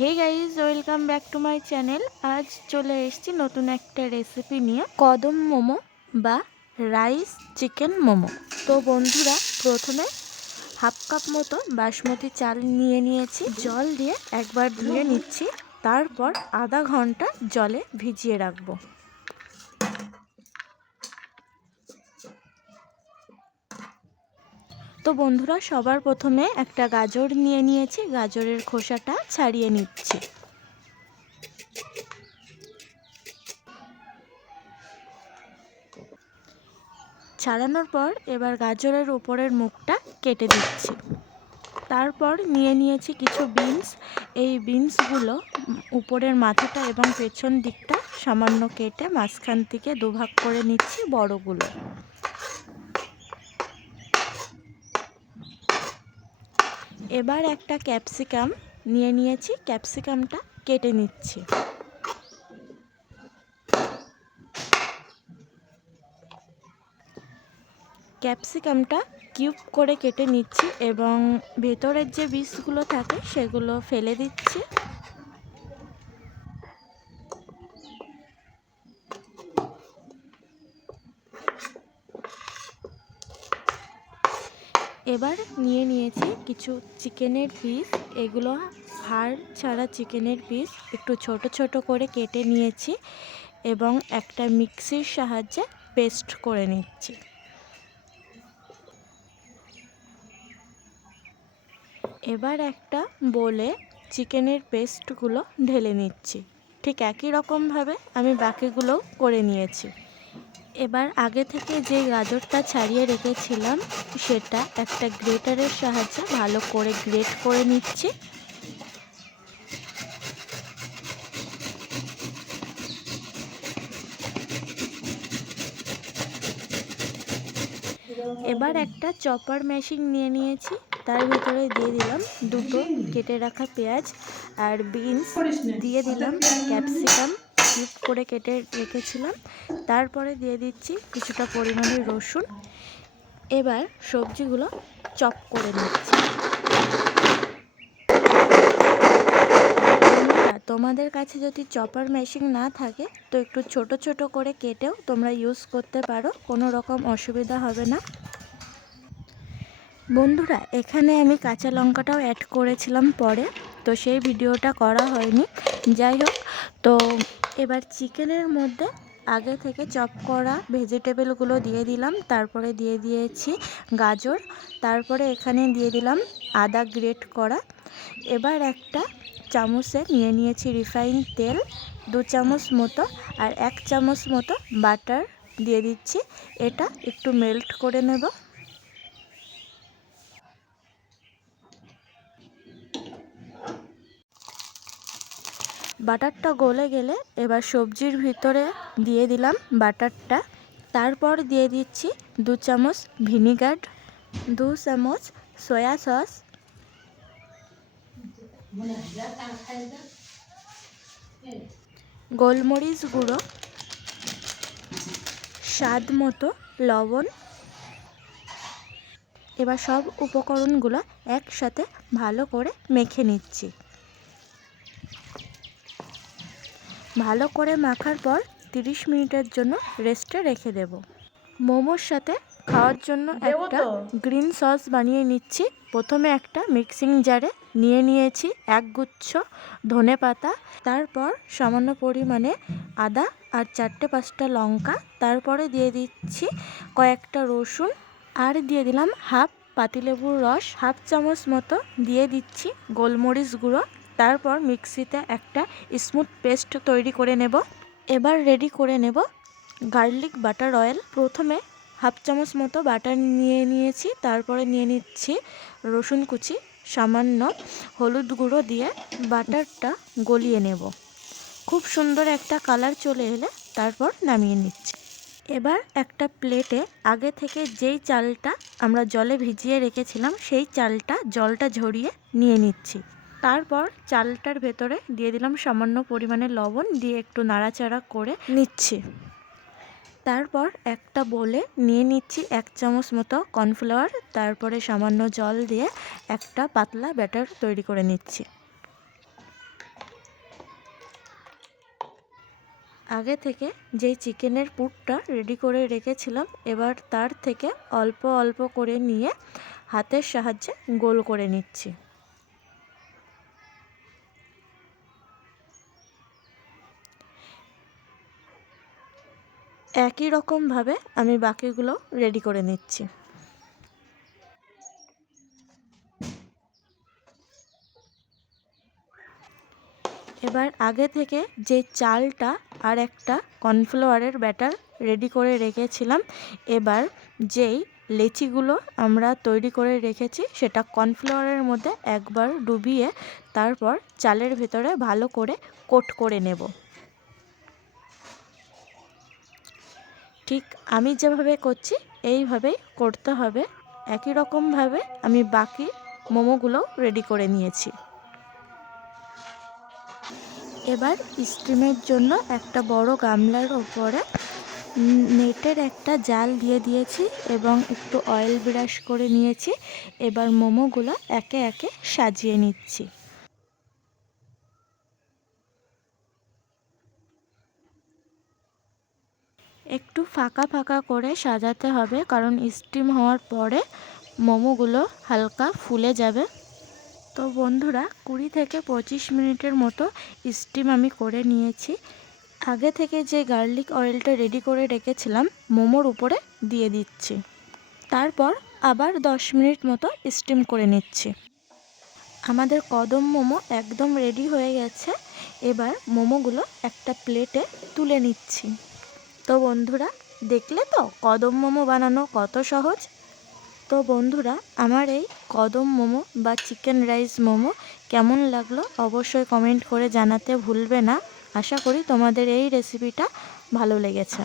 Hey guys welcome back to my channel আজ চলে এসেছি নতুন একটা রেসিপি নিয়ে। কদম মোমো বা রাইস চিকেন মোমো। তো বন্ধুরা, প্রথমে হাফ কাপ মতো বাসমতি চাল নিয়ে নিয়েছি। জল দিয়ে একবার ধুয়ে নিচ্ছি। তারপর আধা ঘণ্টা জলে ভিজিয়ে রাখব। তো বন্ধুরা, সবার প্রথমে একটা গাজর নিয়ে নিয়েছি। গাজরের খোসাটা ছাড়িয়ে নিচ্ছি। ছাড়ানোর পর এবার গাজরের উপরের মুখটা কেটে দিচ্ছি। তারপর নিয়ে নিয়েছি কিছু বিনস। এই বিনসগুলো উপরের মাথাটা এবং পেছন দিকটা সামান্য কেটে মাঝখান থেকে দুভাগ করে নিচ্ছি বড়গুলো। এবার একটা ক্যাপসিকাম নিয়ে নিয়েছি, ক্যাপসিকামটা কেটে নিচ্ছি। ক্যাপসিকামটা কিউব করে কেটে নিচ্ছি এবং ভেতরের যে বীজগুলো থাকে সেগুলো ফেলে দিচ্ছি। এবার নিয়ে নিয়েছি কিছু চিকেনের পিস এগুলো হাড় ছাড়া চিকেনের পিস একটু ছোট ছোট করে কেটে নিয়েছি এবং একটা মিক্সির সাহায্যে পেস্ট করে নিচ্ছি। এবার একটা বলে চিকেনের পেস্টগুলো ঢেলে নিচ্ছি। ঠিক একই রকমভাবে আমি বাকিগুলোও করে নিয়েছি। এবার আগে থেকে যে গাজরটা ছাড়িয়ে রেখেছিলাম, সেটা একটা গ্রেটারের সাহায্যে ভালো করে গ্রেট করে নিচ্ছি। এবার একটা চপার মেশিন নিয়ে নিয়েছি, তার ভিতরে দিয়ে দিলাম দুটো কেটে রাখা পেঁয়াজ আর বিনস, দিয়ে দিলাম ক্যাপসিকাম। কিউব করে কেটে রেখেছিলাম। তারপরে দিয়ে দিচ্ছি কিছুটা পরিমাণে রসুন। এবার সবজিগুলো চপ করে নিচ্ছি। তোমাদের কাছে যদি চপার মেশিন না থাকে, তো একটু ছোট ছোট করে কেটেও তোমরা ইউজ করতে পারো, কোনো রকম অসুবিধা হবে না। বন্ধুরা, এখানে আমি কাঁচা লঙ্কাটাও অ্যাড করেছিলাম পরে, তো সেই ভিডিওটা করা হয়নি। যাই হোক, তো এবার চিকেনের মধ্যে আগে থেকে চপ করা ভেজিটেবলগুলো দিয়ে দিলাম। তারপরে দিয়ে দিয়েছি গাজর। তারপরে এখানে দিয়ে দিলাম আদা গ্রেট করা। এবার একটা চামচে নিয়ে নিয়েছি রিফাইন তেল, দু চামচ মতো আর এক চামচ মতো বাটার দিয়ে দিচ্ছি। এটা একটু মেল্ট করে নেব। বাটারটা গলে গেলে এবার সবজির ভিতরে দিয়ে দিলাম বাটারটা। তারপর দিয়ে দিচ্ছি দু চামচ ভিনিগার, দু চামচ সয়া সস। গোলমরিচ গুঁড়ো, স্বাদ মতো লবণ। এবার সব উপকরণগুলো একসাথে ভালো করে মেখে নিচ্ছি। ভালো করে মাখার পর 30 মিনিটের জন্য রেস্টে রেখে দেব। মোমোর সাথে খাওয়ার জন্য একটা গ্রিন সস বানিয়ে নিচ্ছি। প্রথমে একটা মিক্সিং জারে নিয়ে নিয়েছি এক গুচ্ছ ধনে পাতা তারপর সামান্য পরিমাণে আদা আর চারটে পাঁচটা লঙ্কা তারপরে দিয়ে দিচ্ছি কয়েকটা রসুন আর দিয়ে দিলাম হাফ পাতিলেবুর রস হাফ চামচ মতো দিয়ে দিচ্ছি গোলমরিচ গুঁড়ো তারপর মিক্সিতে একটা স্মুথ পেস্ট তৈরি করে নেব। এবার রেডি করে নেব গার্লিক বাটার অয়েল। প্রথমে হাফ চামচ মতো বাটার নিয়ে নিয়েছি, তারপরে নিয়ে নিচ্ছি রসুন কুচি, সামান্য হলুদ গুঁড়ো দিয়ে বাটারটা গলিয়ে নেব। খুব সুন্দর একটা কালার চলে এলে তারপর নামিয়ে নিচ্ছি। এবার একটা প্লেটে আগে থেকে যেই চালটা আমরা জলে ভিজিয়ে রেখেছিলাম, সেই চালটা জলটা ঝরিয়ে নিয়ে নিচ্ছি। তারপর চালটার ভেতরে দিয়ে দিলাম সামান্য পরিমাণে লবণ দিয়ে একটু নাড়াচাড়া করে নিচ্ছি। তারপর একটা বলে নিয়ে নিচ্ছি এক চামচ মতো কর্নফ্লাওয়ার তারপরে সামান্য জল দিয়ে একটা পাতলা ব্যাটার তৈরি করে নিচ্ছি। আগে থেকে যেই চিকেনের পুরটা রেডি করে রেখেছিলাম এবার তার থেকে অল্প অল্প করে নিয়ে হাতের সাহায্যে গোল করে নিচ্ছি। একই রকমভাবে আমি বাকিগুলো রেডি করে নিচ্ছি। এবার আগে থেকে যে চালটা আর একটা কর্নফ্লাওয়ারের ব্যাটার রেডি করে রেখেছিলাম, এবার যেই লেচিগুলো আমরা তৈরি করে রেখেছি সেটা কর্নফ্লাওয়ারের মধ্যে একবার ডুবিয়ে তারপর চালের ভেতরে ভালো করে কোট করে নেব। ঠিক আমি যেভাবে করছি, এইভাবেই করতে হবে। একই রকমভাবে আমি বাকি মোমোগুলোও রেডি করে নিয়েছি। এবার স্টিমের জন্য একটা বড় গামলার ওপরে নেটের একটা জাল দিয়ে দিয়েছি এবং একটু অয়েল ব্রাশ করে নিয়েছি। এবার মোমোগুলো একে একে সাজিয়ে নিচ্ছি। একটু ফাঁকা ফাঁকা করে সাজাতে হবে, কারণ স্টিম হওয়ার পরে মোমোগুলো হালকা ফুলে যাবে। তো বন্ধুরা, কুড়ি থেকে পঁচিশ মিনিটের মতো স্টিম আমি করে নিয়েছি। আগে থেকে যে গার্লিক অয়েলটা রেডি করে রেখেছিলাম, মোমোর উপরে দিয়ে দিচ্ছি। তারপর আবার দশ মিনিট মতো স্টিম করে নিচ্ছি। আমাদের কদম মোমো একদম রেডি হয়ে গেছে। এবার মোমোগুলো একটা প্লেটে তুলে নিচ্ছি। তো বন্ধুরা, দেখলে তো? কদম মোমো বানানো কত সহজ? তো বন্ধুরা, আমার এই কদম মোমো বা চিকেন রাইস মোমো কেমন লাগল অবশ্যই কমেন্ট করে জানাতে ভুলবে না। আশা করি তোমাদের এই রেসিপিটা ভালো লেগেছে।